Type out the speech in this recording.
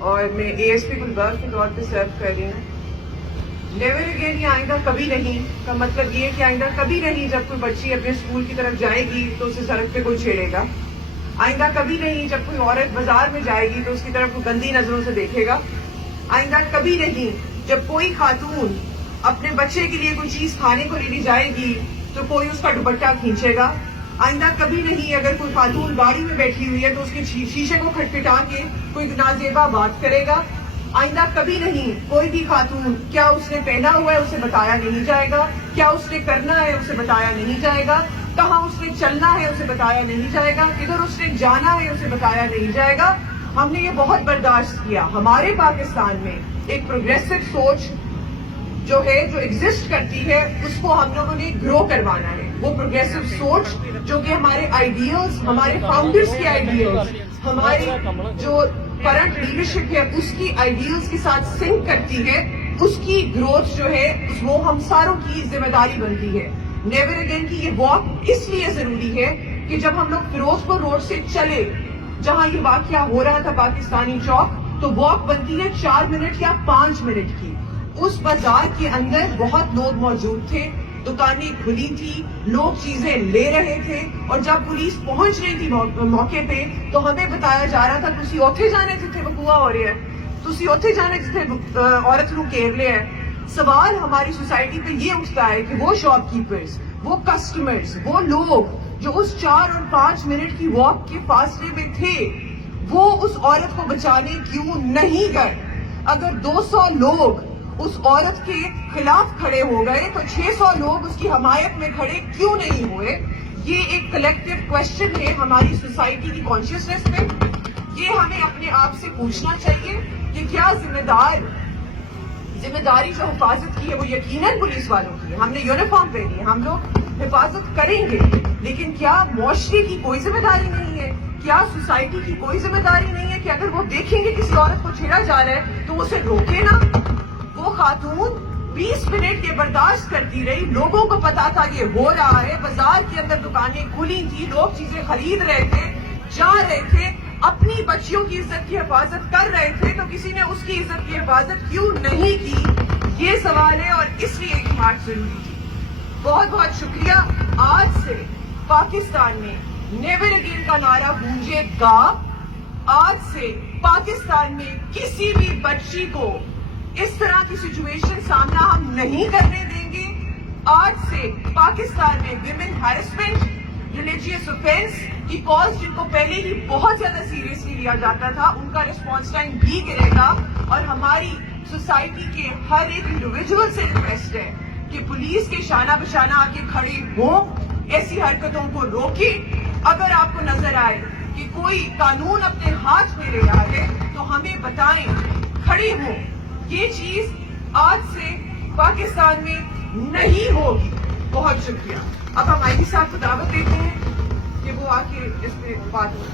اور میں ASP گلبرگ کے طور پہ سرو کر رہی ہوں. نیور اگین یا آئندہ کبھی نہیں کا مطلب یہ کہ آئندہ کبھی نہیں جب کوئی بچی اپنے اسکول کی طرف جائے گی تو اسے سڑک پہ کوئی چھیڑے گا. آئندہ کبھی نہیں جب کوئی عورت بازار میں جائے گی تو اس کی طرف کوئی گندی نظروں سے دیکھے گا. آئندہ کبھی نہیں جب کوئی خاتون اپنے بچے کے لیے کوئی چیز کھانے کو لینے جائے گی تو کوئی اس کا دوپٹہ کھینچے گا. آئندہ کبھی نہیں اگر کوئی خاتون گاڑی میں بیٹھی ہوئی ہے تو اس کے شیشے کو کھٹکھٹا کے کوئی نازیبا بات کرے گا. آئندہ کبھی نہیں کوئی بھی خاتون کیا اس نے پہنا ہوا ہے اسے بتایا نہیں جائے گا, کیا اس نے کرنا ہے اسے بتایا نہیں جائے گا, کہاں اس نے چلنا ہے اسے بتایا نہیں جائے گا, کدھر اس نے جانا ہے اسے بتایا نہیں جائے گا. ہم نے یہ بہت برداشت کیا. ہمارے پاکستان میں ایک پروگریسو سوچ جو ہے جو ایگزسٹ کرتی ہے اس کو ہم لوگوں نے گرو کروانا ہے. وہ پروگریسو سوچ جو کہ ہمارے آئیڈیلز, ہمارے فاؤنڈرز کے آئیڈیلز, ہماری جو کرنٹ لیڈرشپ ہے اس کی آئیڈیلز کے ساتھ سنک کرتی ہے, اس کی گروتھ جو ہے وہ ہم ساروں کی ذمہ داری بنتی ہے. نیور اگین کی یہ واک اس لیے ضروری ہے کہ جب ہم لوگ فیروز پور روڈ سے چلے جہاں یہ واقعہ ہو رہا تھا پاکستانی چوک, تو واک بنتی ہے 4 منٹ یا 5 منٹ کی. اس بازار کے اندر بہت لوگ موجود تھے, دکانیں کھلی تھی, لوگ چیزیں لے رہے تھے, اور جب پولیس پہنچ رہی تھی موقع پہ تو ہمیں بتایا جا رہا تھا تسی اوتھے جانے جتھے وقوع ہو رہی ہے, تسی اوتھے جانے جتھے عورت نو گھیر لیا ہے. سوال ہماری سوسائٹی پہ یہ اٹھتا ہے کہ وہ شاپ کیپرز, وہ کسٹمرز, وہ لوگ جو اس 4 اور 5 منٹ کی واک کے فاصلے میں تھے وہ اس عورت کو بچانے کیوں نہیں گئے. اگر 200 لوگ اس عورت کے خلاف کھڑے ہو گئے تو 600 لوگ اس کی حمایت میں کھڑے کیوں نہیں ہوئے؟ یہ ایک کلیکٹیو کوشچن ہے ہماری سوسائٹی کی کانشیسنیس میں. یہ ہمیں اپنے آپ سے پوچھنا چاہیے کہ کیا ذمہ داری جو حفاظت کی ہے وہ یقیناً پولیس والوں کی ہے. ہم نے یونیفارم پہنی ہے, ہم لوگ حفاظت کریں گے, لیکن کیا معاشرے کی کوئی ذمہ داری نہیں ہے؟ کیا سوسائٹی کی کوئی ذمہ داری نہیں ہے کہ اگر وہ دیکھیں گے کسی عورت کو چھیڑا جا رہا ہے تو اسے روکے نا؟ وہ خاتون 20 منٹ یہ برداشت کرتی رہی, لوگوں کو پتا تھا یہ ہو رہا ہے, بازار کے اندر دکانیں کھلی تھی, لوگ چیزیں خرید رہے تھے, جا رہے تھے, اپنی بچیوں کی عزت کی حفاظت کر رہے تھے, تو کسی نے اس کی عزت کی حفاظت کیوں نہیں کی؟ یہ سوال ہے, اور اس لیے ایک مارچ ضروری تھی. بہت بہت شکریہ. آج سے پاکستان میں نیور اگین کا نعرہ گونجے گا. آج سے پاکستان میں کسی بھی بچی کو اس طرح کی سچویشن سامنا ہم نہیں کرنے دیں گے. آج سے پاکستان میں ویمن ہیرسمنٹ, ریلیجیس آفینس کی کالز جن کو پہلے ہی بہت زیادہ سیریسلی لیا جاتا تھا ان کا ریسپانس ٹائم بھی گرے گا. اور ہماری سوسائٹی کے ہر ایک انڈیویجول سے ریکویسٹ ہے کہ پولیس کے شانہ بشانہ آ کے کھڑے ہوں, ایسی حرکتوں کو روکے. اگر آپ کو نظر آئے کہ کوئی قانون اپنے ہاتھ میں لے رہا ہے تو ہمیں بتائیں, کھڑے ہوں. یہ چیز آج سے پاکستان میں نہیں ہوگی. بہت شکریہ. اب ہم آئی جی صاحب کو دعوت دیتے ہیں کہ وہ آ کے اس پہ بات ہو.